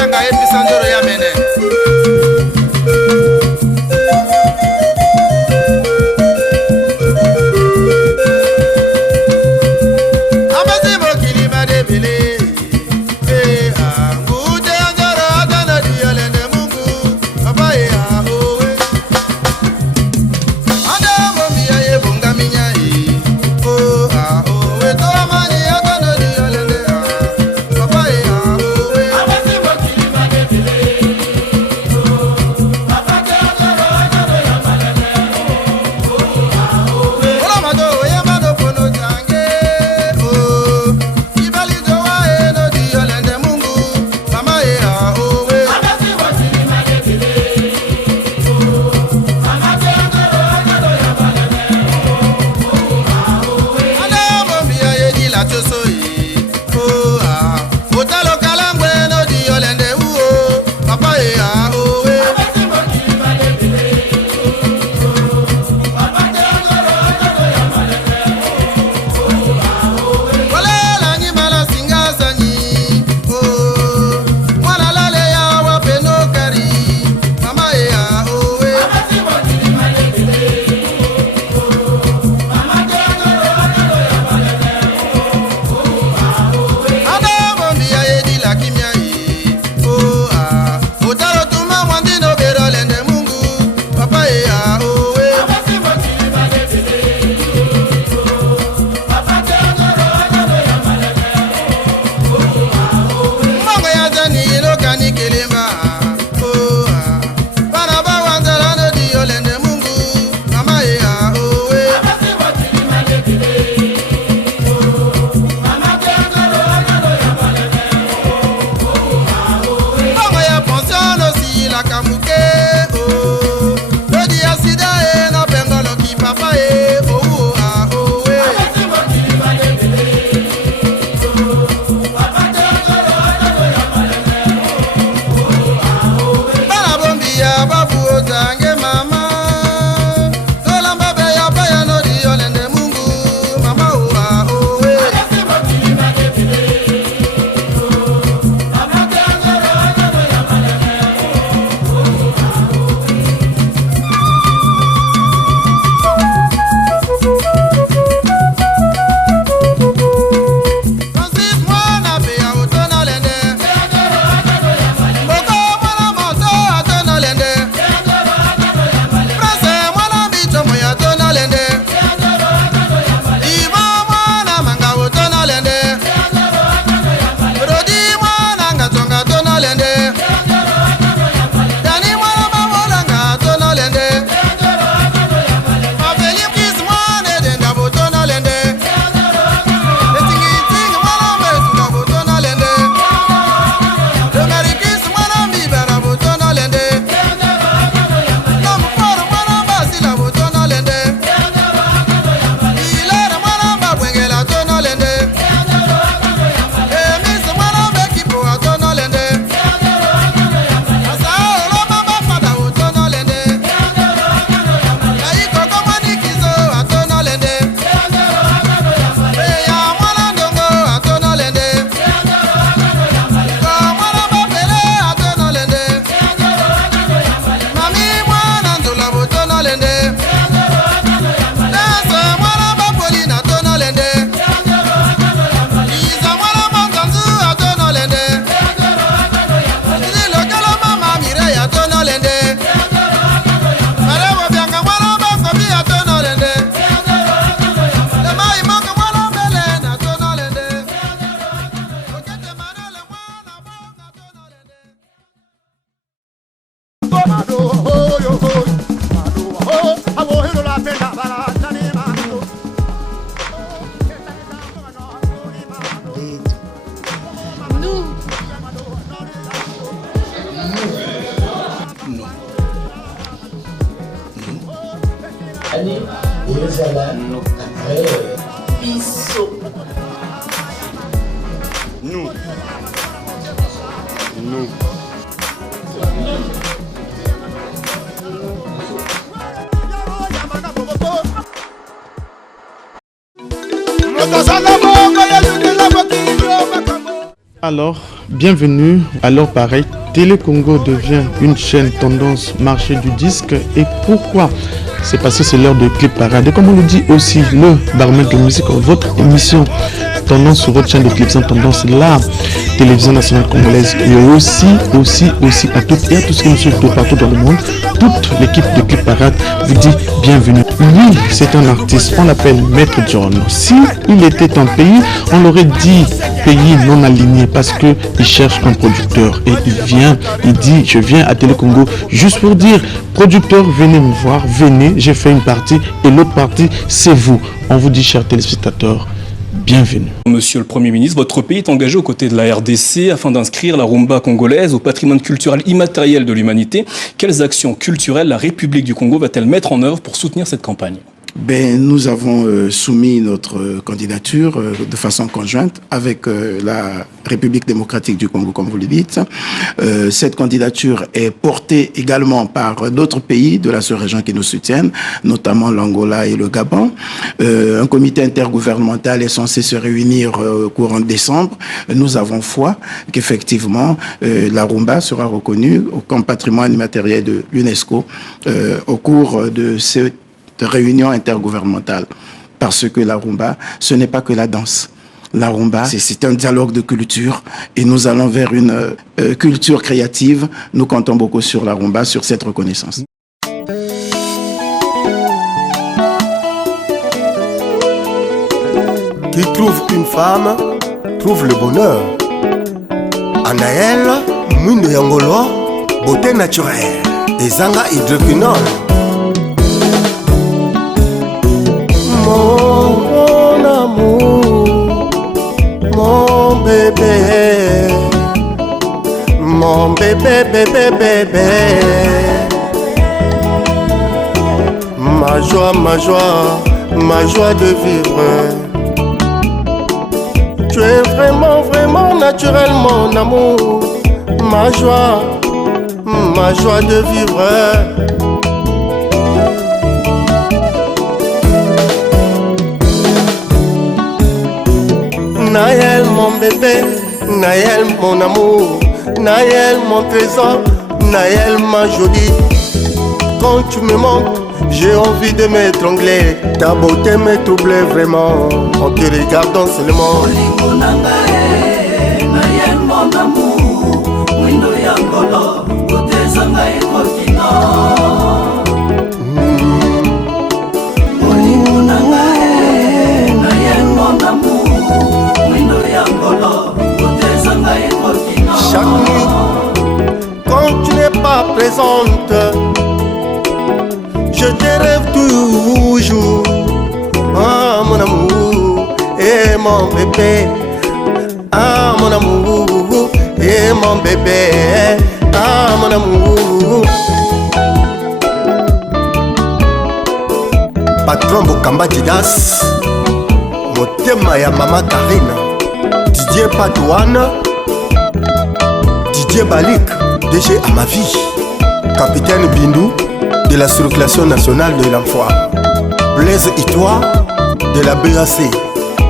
Zanga et Pisandoro Yamene. Nous. Alors, Bienvenue. Alors pareil, Télé Congo devient une chaîne tendance marché du disque. Et pourquoi? C'est parce que c'est l'heure de Clip Parade. Et comme on le dit aussi, le baromètre de musique, votre émission tendance sur votre chaîne de Clips en tendance, la télévision nationale congolaise, et aussi à toutes et à tous ceux qui nous suivent partout dans le monde, toute l'équipe de Clip Parade vous dit bienvenue. Lui, c'est un artiste, on l'appelle Maître John. Si il était un pays, on l'aurait dit pays non aligné parce que il cherche un producteur et il dit je viens à Télé Congo juste pour dire producteur, venez me voir, venez, j'ai fait une partie et l'autre partie c'est vous. On vous dit, chers téléspectateurs, bienvenue. Monsieur le Premier ministre, votre pays est engagé aux côtés de la RDC afin d'inscrire la rumba congolaise au patrimoine culturel immatériel de l'humanité. Quelles actions culturelles la République du Congo va-t-elle mettre en œuvre pour soutenir cette campagne? Nous avons soumis notre candidature de façon conjointe avec la République démocratique du Congo, comme vous le dites. Cette candidature est portée également par d'autres pays de la sous-région qui nous soutiennent, notamment l'Angola et le Gabon. Un comité intergouvernemental est censé se réunir courant décembre. Nous avons foi qu'effectivement la rumba sera reconnue comme patrimoine immatériel de l'UNESCO au cours de cette réunion intergouvernementale, parce que la rumba, ce n'est pas que la danse. La rumba, c'est un dialogue de culture et nous allons vers une culture créative. Nous comptons beaucoup sur la rumba, sur cette reconnaissance. Qui trouve une femme, trouve le bonheur. Anaël, Mwindo Yangolo, beauté naturelle. Ezanga hydroquinone. Mon amour, mon bébé, bébé, bébé. Ma joie de vivre. Tu es vraiment, vraiment naturel, mon amour. Ma joie de vivre. Naël mon bébé, Naël mon amour, Naël mon trésor, Naël ma jolie. Quand tu me manques, j'ai envie de m'étrangler. Ta beauté me troublait vraiment en te regardant seulement. Naël mon amour, Mwindo Yangolo, beauté zanga hydroquinone. Chaque nuit, quand tu n'es pas présente, je te rêve toujours. Ah mon amour, et mon bébé. Ah mon amour, et mon bébé. Ah mon amour. Patron Bokamba Didas, motema ya Mama Karina, Didier Padouane, Didier Balik, DG à ma vie, capitaine Bindou de la circulation nationale de l'emploi, Blaise Itoa de la BAC,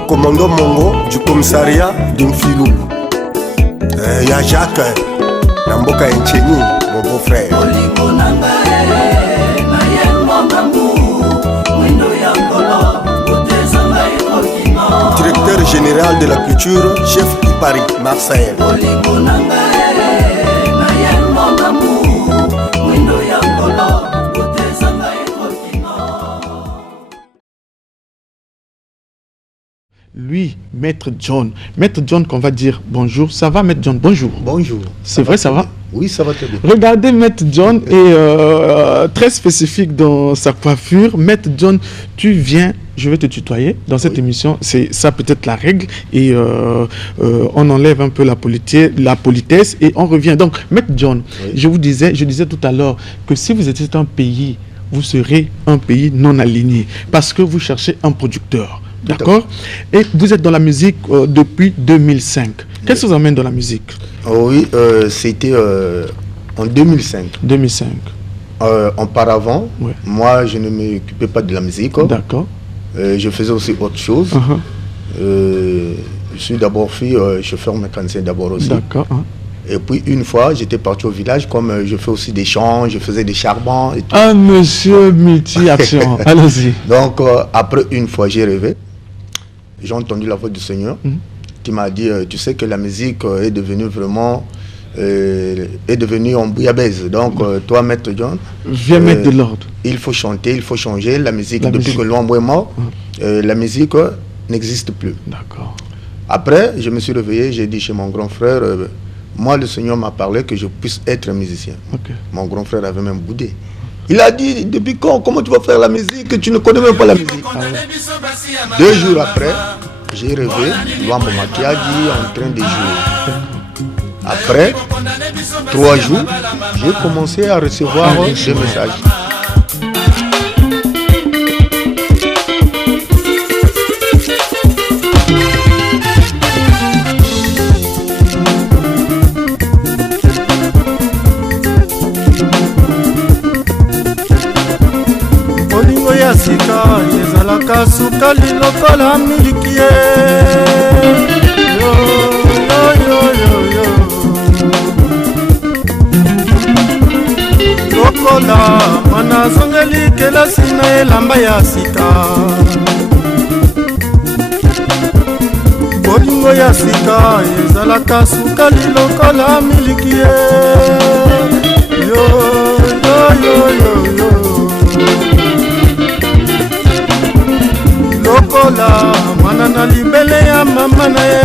commandant Mongo du commissariat d'Umfilou. Y'a Jacques Namboka Encheni, mon beau-frère. Directeur général de la culture, chef du Paris, Marseille. Lui, Maître John qu'on va dire bonjour. Ça va, Maître John? Bonjour. Bonjour. C'est vrai, ça va? Oui, ça va très bien. Regardez, Maître John est très spécifique dans sa coiffure. Maître John, tu viens, je vais te tutoyer dans cette émission. C'est ça peut-être la règle et on enlève un peu la politesse et on revient. Donc, Maître John, je disais tout à l'heure que si vous étiez un pays, vous serez un pays non aligné parce que vous cherchez un producteur. D'accord? Et vous êtes dans la musique depuis 2005. Qu'est-ce qui vous amène dans la musique? Oui, c'était en 2005. 2005. Auparavant, moi, je ne m'occupais pas de la musique. D'accord. Je faisais aussi autre chose. suis d'abord chauffeur mécanicien d'abord aussi. D'accord. Et puis une fois, j'étais parti au village, comme je fais aussi des champs, je faisais des charbons et tout. Ah, monsieur multi-action, allez-y. Donc, après une fois, j'ai rêvé. J'ai entendu la voix du Seigneur qui m'a dit, tu sais que la musique est devenue vraiment... est devenue en bouillabaisse. Donc, toi, Maître John... Viens mettre de l'ordre. Il faut chanter, il faut changer la musique. Depuis que l'homme est mort, la musique n'existe plus. D'accord. Après, je me suis réveillé, j'ai dit chez mon grand frère... moi, le Seigneur m'a parlé que je puisse être musicien. Okay. Mon grand frère avait même boudé. Il a dit, depuis quand, comment tu vas faire la musique? Tu ne connais même pas la musique. 2 jours après, j'ai rêvé, Luambo Makiadi en train de jouer. Après 3 jours, j'ai commencé à recevoir des messages. Sika ezalaka sukali lokola miliki ye yo yo yo yo lokola mwana azongeli kelasi na elamba ya sika bolingo ya sika ezalaka sukali lokola miliki ye yo yo yo yo yo lokola mwana na libele ya mama na ye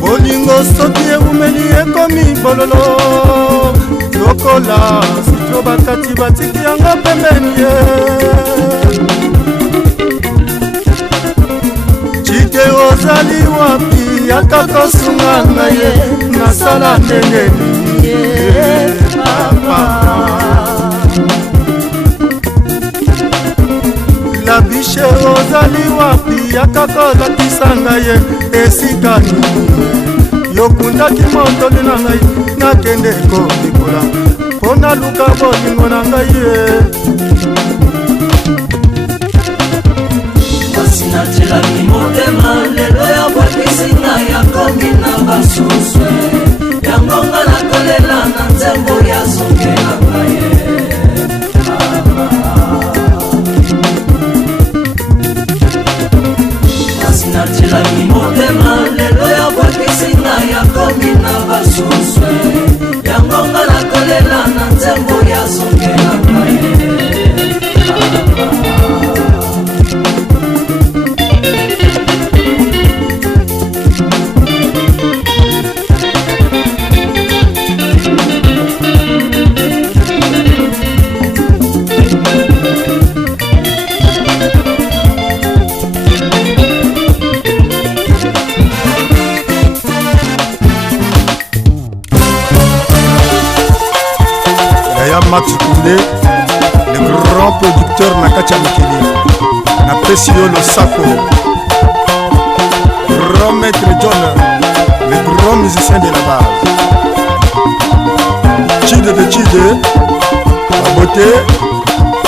bolingo soki eumeli ekomi bololo lokola sitro bakati batiki yango pembeni ye chite ozali wapi yaka kosunga na ye nasala ndenge nini ye papa la biche ozali wapi yakakolakisa ngai ye esika nini yokundaki mondoli na ngai nakende kolikola mpo naluka bolingo na ngai ye mwasi natelaki motema lelo ya bwakisi ngai yakomi na basusu yango nga nakolela na nzembo ya zongela ngai ye natelaki motema lelo ya bwakisi ngai yakomi na basusu yango nga nakolela na nzembo ya zongela ngai Max Koundé, le grand producteur Nakacha Mikeli, Napesio Losako, grand maître John, le grand musicien de la base, Chide de Chide, la beauté,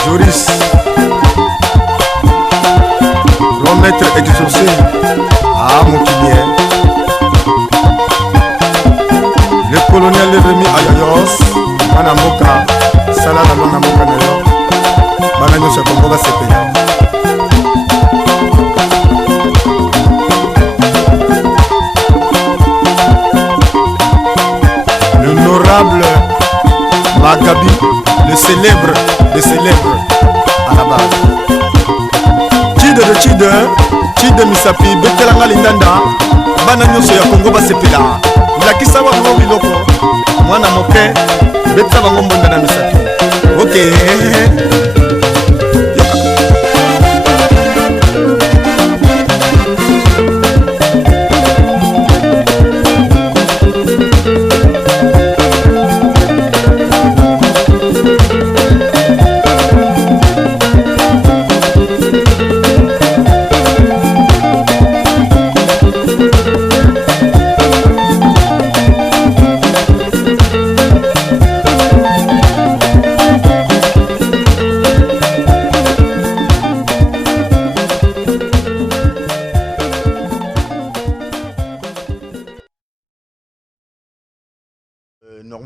Joris, grand maître exaucé, Mokilier, le colonel Rémi Ayayos, Manamoka, Salada Manamoka Nayo, Banano Chakongo Sepenya. L'honorable Magabi, le célèbre à la base. Chide de Chide, Chide Misapi, Betelanga Lindanda, Banano Chakongo Sepenya. Lakisa wa ngo biloko mwana moke betsa bango mbonda na misapi okay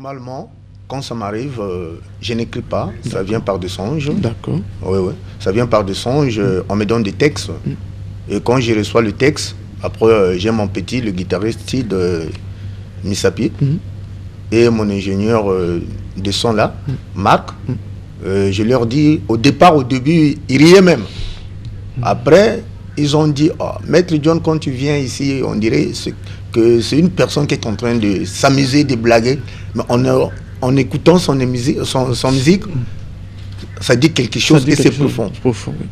Normalement, quand ça m'arrive, je n'écris pas. Ça vient par des songes. D'accord. Oui, oui. Ça vient par des songes. On me donne des textes. Et quand je reçois le texte, après, j'ai mon petit, le guitariste de Missapi, et mon ingénieur de son là, Marc. Je leur dis, au début, ils riaient même. Après, ils ont dit, oh, Maître John, quand tu viens ici, on dirait que c'est une personne qui est en train de s'amuser, de blaguer. Mais en écoutant son musique, ça dit quelque chose et c'est profond. Oui.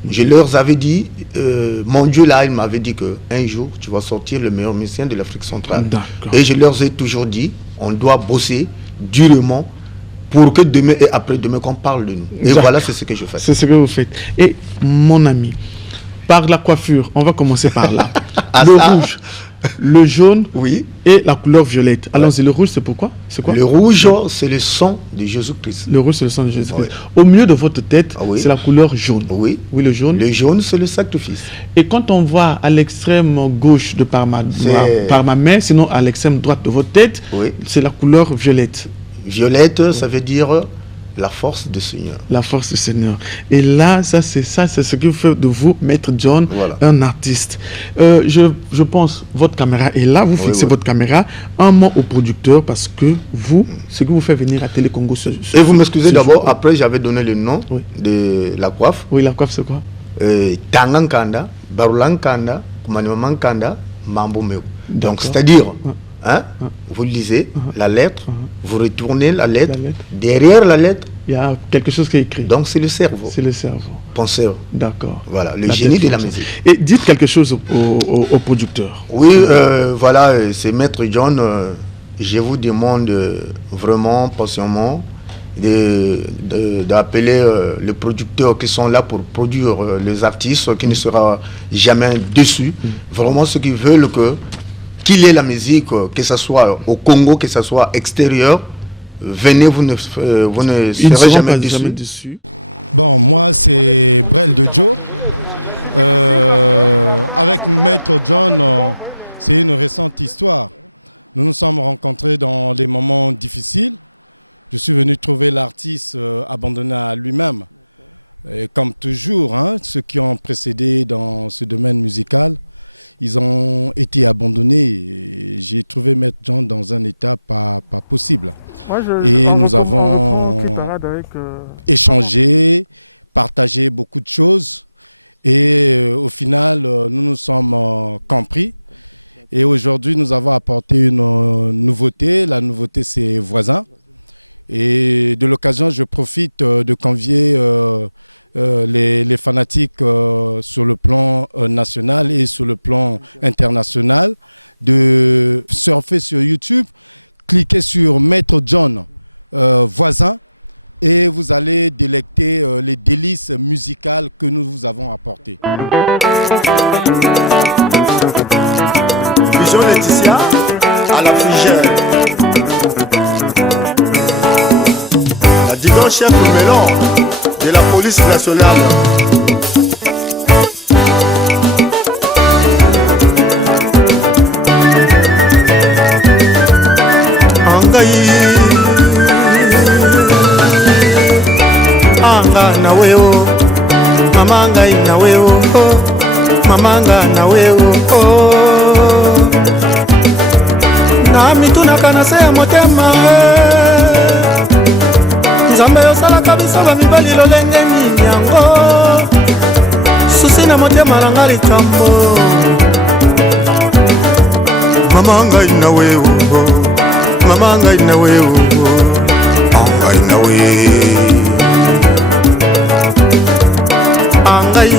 Je leur avais dit, mon Dieu là, il m'avait dit qu'un jour, tu vas sortir le meilleur musicien de l'Afrique centrale. Et je leur ai toujours dit, on doit bosser durement pour que demain et après-demain qu'on parle de nous. Et voilà, c'est ce que je fais. C'est ce que vous faites. Et mon ami, par la coiffure, on va commencer par là. Le rouge, le jaune et la couleur violette. Allons-y, le rouge, c'est pourquoi? C'est quoi? Le rouge, c'est le sang de Jésus-Christ. Le rouge, c'est le sang de Jésus-Christ. Au milieu de votre tête, c'est la couleur jaune. Oui, le jaune. Le jaune, c'est le sacrifice. Et quand on voit à l'extrême gauche de par ma main, sinon à l'extrême droite de votre tête, c'est la couleur violette. Violette, ça veut dire la force du Seigneur. La force du Seigneur. Et là, c'est ce qui fait de vous, Maître John, un artiste. Je pense, votre caméra est là, vous fixez votre caméra. Un mot au producteur, parce que vous, ce que vous faites venir à Télé Congo. Et vous m'excusez d'abord, après j'avais donné le nom de la coiffe. Oui, la coiffe, c'est quoi? Tangankanda, Barulankanda, Kumanimankanda, Mambomeo. Donc, c'est-à-dire... vous lisez la lettre, vous retournez la lettre, derrière la lettre, il y a quelque chose qui est écrit. Donc c'est le cerveau. C'est le cerveau. Penseur. D'accord. Voilà, le génie de la musique. Et dites quelque chose au producteur. Oui, voilà, c'est Maître John. Je vous demande vraiment passionnément d'appeler les producteurs qui sont là pour produire les artistes, qui ne seront jamais déçus. Vraiment ceux qui veulent qu'il ait la musique, que ce soit au Congo, que ce soit extérieur, venez, vous ne serez jamais déçus. Moi, on reprend Clip Parade avec... comment Vision Laetitia à la Frigère. L'adjudant chef Mélon de la police nationale. Anga na weo, mamanga na weo, mamanga na weo. Na mitunaka na se ya motema, Nzambe yosalaka biso bamibali lolenge nini yango, susi na motema nanga likambo. Mamanga na weo, mamanga na weo, anga na weo. Angai,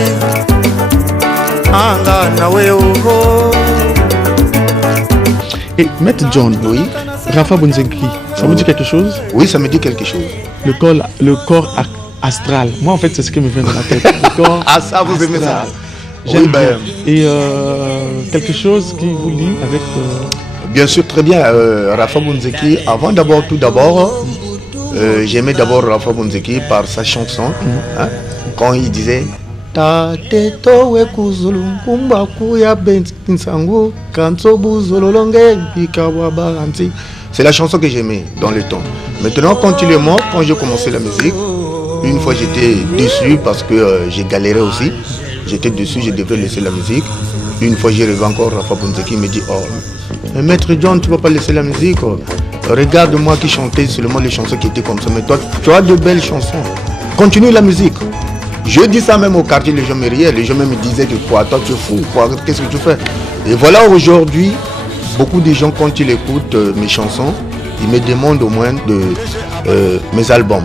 anga na weo. Et Maître John, Rafa Bonzenki, ça vous dit quelque chose? Oui, ça me dit quelque chose. Le corps astral. Moi, en fait, c'est ce qui me vient dans la tête. Le corps ça, vous aimez ça? J'aime bien. Et quelque chose qui vous lie avec... Bien sûr, très bien. Rafa Bonzeki, tout d'abord, j'aimais d'abord Rafa Bonzeki par sa chanson, quand il disait Tate towe kuzulu nkumba kuya bensangu kanso buzololonge bikawa baranti. C'est la chanson que j'aimais dans le temps. Maintenant, quand il est mort, quand j'ai commencé la musique, une fois j'étais déçu parce que j'ai galéré aussi. J'étais déçu, je devais laisser la musique. Une fois j'ai revu encore Rafa Bonzeki, il me dit « Oh, mais Maître John, tu ne vas pas laisser la musique. Regarde-moi qui chantais seulement les chansons qui étaient comme ça. Mais toi, tu as de belles chansons. Continue la musique. » Je dis ça même au quartier, les gens me riaient. Les gens même me disaient que quoi, toi tu es fou, quoi, qu'est-ce que tu fais? Et voilà, aujourd'hui, beaucoup de gens, quand ils écoutent mes chansons, ils me demandent au moins de mes albums.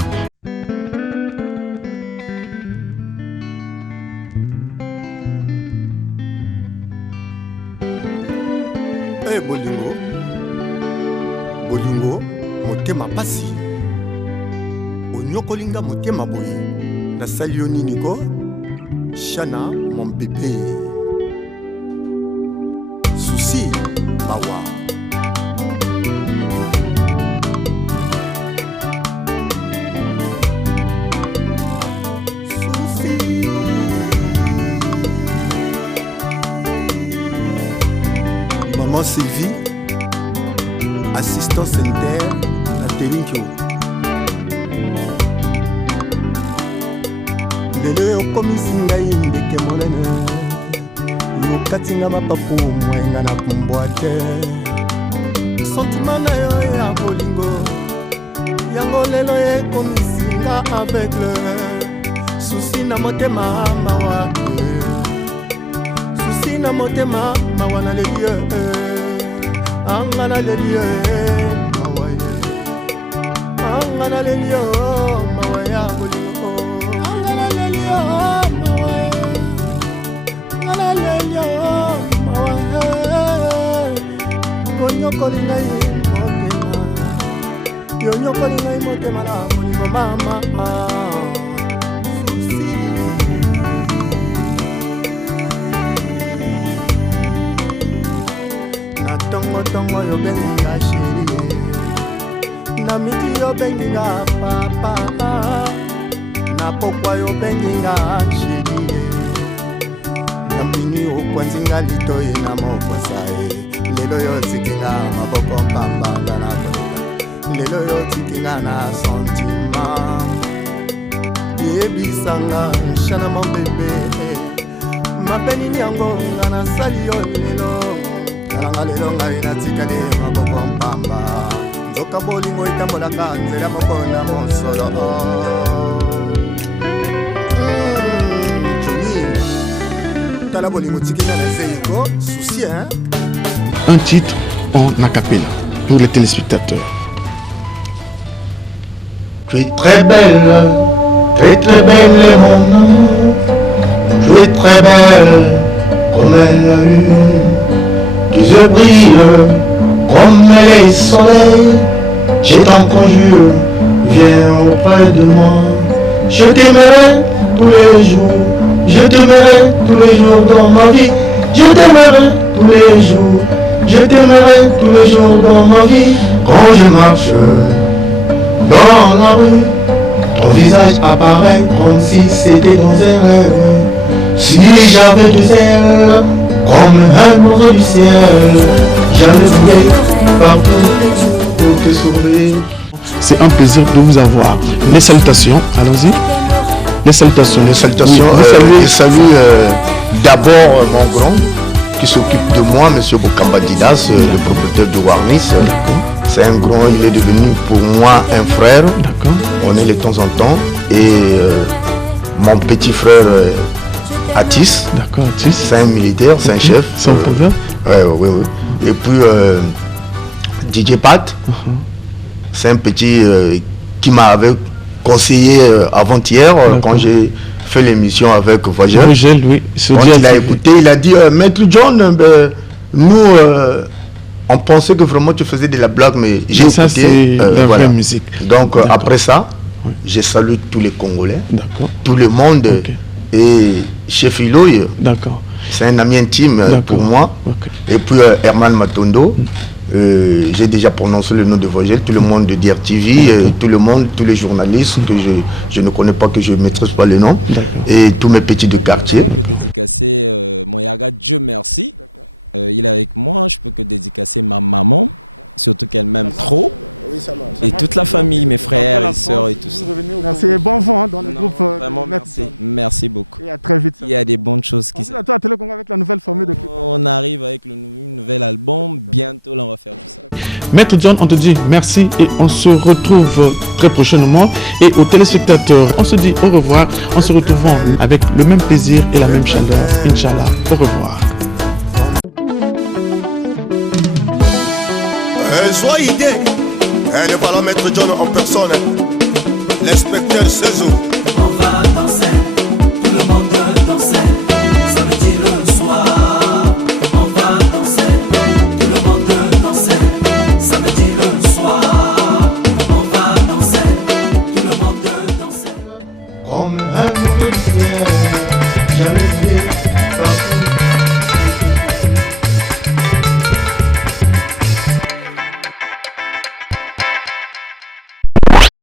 Hey, Bolingo, motema pasi. Onyokolinga motema boye. Na salioni niko, Chana, mon bébé. Souci, mawa. Souci. Maman Sylvie, assistance inter, à Terinkyo. Lelo okomisi ngai ndeke monene yokati nga mapapu mwenga na kumbwa te sentima na yo ya bolingo yango lelo ekomisi nga aveugle susi na motema mawa susi na motema mawa na lelie anga na lelie mawa anga na lelie mawa ya bolingo Yonyokolingai motema na bolingo mama na tongo yobenginga sheri na miti yobenginga papa na pokwa yobenginga sheri na mbini okwanzinga litoye na mokosae lelo yo tikinga maboko pambanga na bolinga lelo yo tikinga na sentiment yebisanga Chana mon bébé mapeni nyango nga na sali yo lelo kalanga lelo ngai natikali maboko pamba nzoka bolingo itambolaka nzela moko na mosolo tala bolingo tikinga na zeiko souci Un titre en acapella pour les téléspectateurs. Tu es très belle, mon amour. Tu es très belle comme la lune. Tes yeux brillent comme les soleils. Je t'en conjure, viens auprès de moi. Je t'aimerai tous les jours. Je t'aimerai tous les jours dans ma vie. Je t'aimerai tous les jours. Je t'aimerai tous les jours dans ma vie. Quand je marche dans la rue, ton visage apparaît comme si c'était dans un rêve. Si j'avais des ailes comme un oiseau du ciel, j'allais voler partout pour te sauver. C'est un plaisir de vous avoir. Les salutations, allons-y. Les salutations. Les salutations. Oui, je salue d'abord mon grand qui s'occupe de moi, M. Bokamba Didas, le propriétaire de Warnis. C'est un grand, il est devenu pour moi un frère. On est de temps en temps. Et mon petit frère Atis. C'est un militaire, c'est un chef. C'est un problème. Oui. Et puis DJ Pat, c'est un petit qui m'avait conseillé avant-hier quand j'ai fait l'émission avec Vogel. Oui. Quand il a écouté, il a dit Maître John, nous on pensait que vraiment tu faisais de la blague, mais j'ai écouté. Ça c'est la vraie musique. Donc après ça, je salue tous les Congolais, tout le monde. Et Chef Iloy, c'est un ami intime pour moi. Et puis Herman Matondo. J'ai déjà prononcé le nom de Vogel, tout le monde de DRTV, tout le monde, tous les journalistes que je ne connais pas, que je ne maîtrise pas le nom, et tous mes petits de quartier. Maître John, on te dit merci et on se retrouve très prochainement. Et aux téléspectateurs, on se dit au revoir. On se retrouve avec le même plaisir et la même chaleur. Inch'Allah, au revoir. Sois idée. Et le voilà Maître John en personne. L'inspecteur Cézou. On va